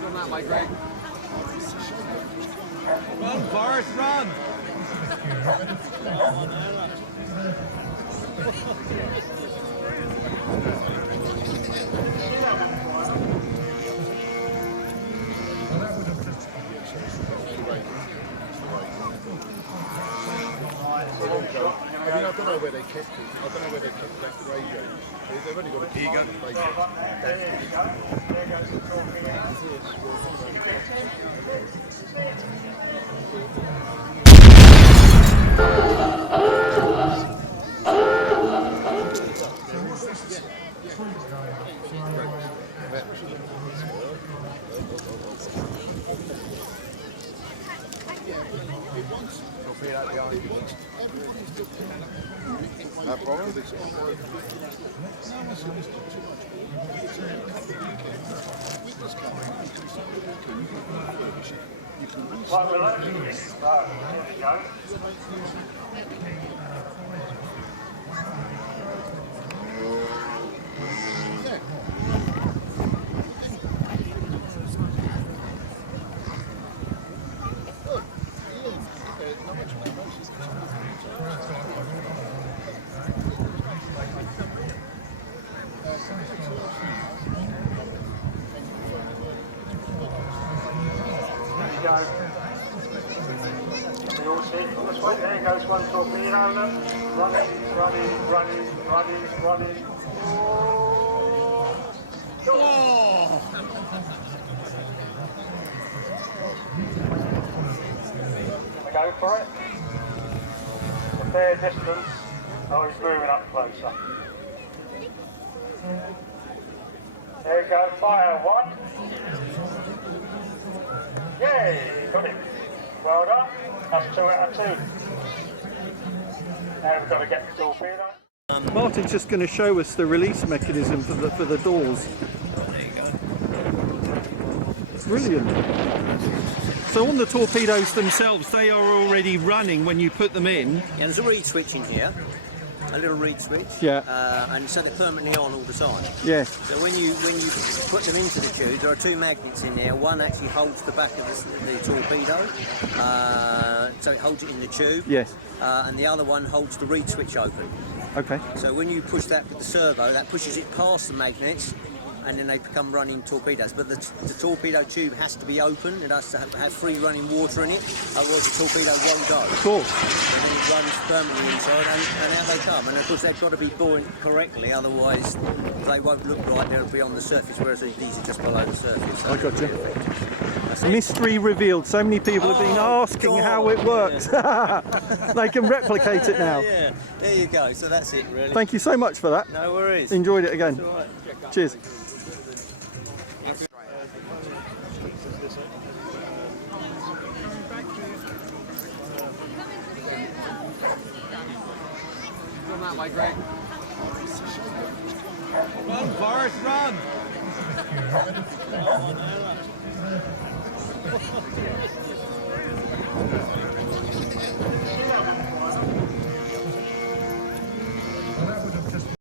Come that way, Greg. Run, Forrest, run! I mean, I don't know where they kept it. I don't know where they kept the radio. They've only got a key gun. There you go. There goes the torpedo. No problem. Right, we're loading this. Right, here we go. Go. You all see it from this way? There goes one torpedo. Running. Oh. Go for it. A fair distance. Oh, he's moving up closer. There you go. Fire one. Yay! Got him. Well done. That's 2 out of 2. Now we've got to get the torpedo. Martin's just going to show us the release mechanism for the doors. There you go. Brilliant. So on the torpedoes themselves, they are already running when you put them in. Yeah, there's a reed switch in here. A little reed switch. Yeah. And so they're permanently on all the time. Yes. So when you put them into the tube, there are 2 magnets in there. One actually holds the back of the torpedo, so it holds it in the tube. Yes. And the other one holds the reed switch open. Okay. So when you push that with the servo, that pushes it past the magnets, and then they become running torpedoes. But the torpedo tube has to be open. It has to have free running water in it, otherwise the torpedo won't go. Of course. And then it runs permanently inside, and out they come. And of course they've got to be buoyant correctly, otherwise they won't look right. They'll be on the surface, whereas these are just below the surface. So I got you. Mystery revealed. So many people have been asking how it works. Yeah. They can replicate it now. Yeah, there you go. So that's it, really. Thank you so much for that. No worries. Enjoyed it again. All right. Cheers. Come that way, Greg. Run, Forrest, run! See that one?